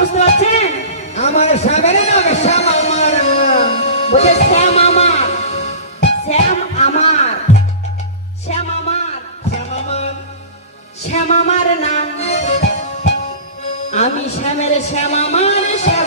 বুঝতে পারছেন? আমার শ্যামের নাম শ্যাম আমার নাম। বলছে শ্যাম আমার, শ্যাম আমার, শ্যাম আমার, শ্যাম আমার। শ্যাম আমার নাম। আমি শ্যামের শ্যাম আমার, শ্যাম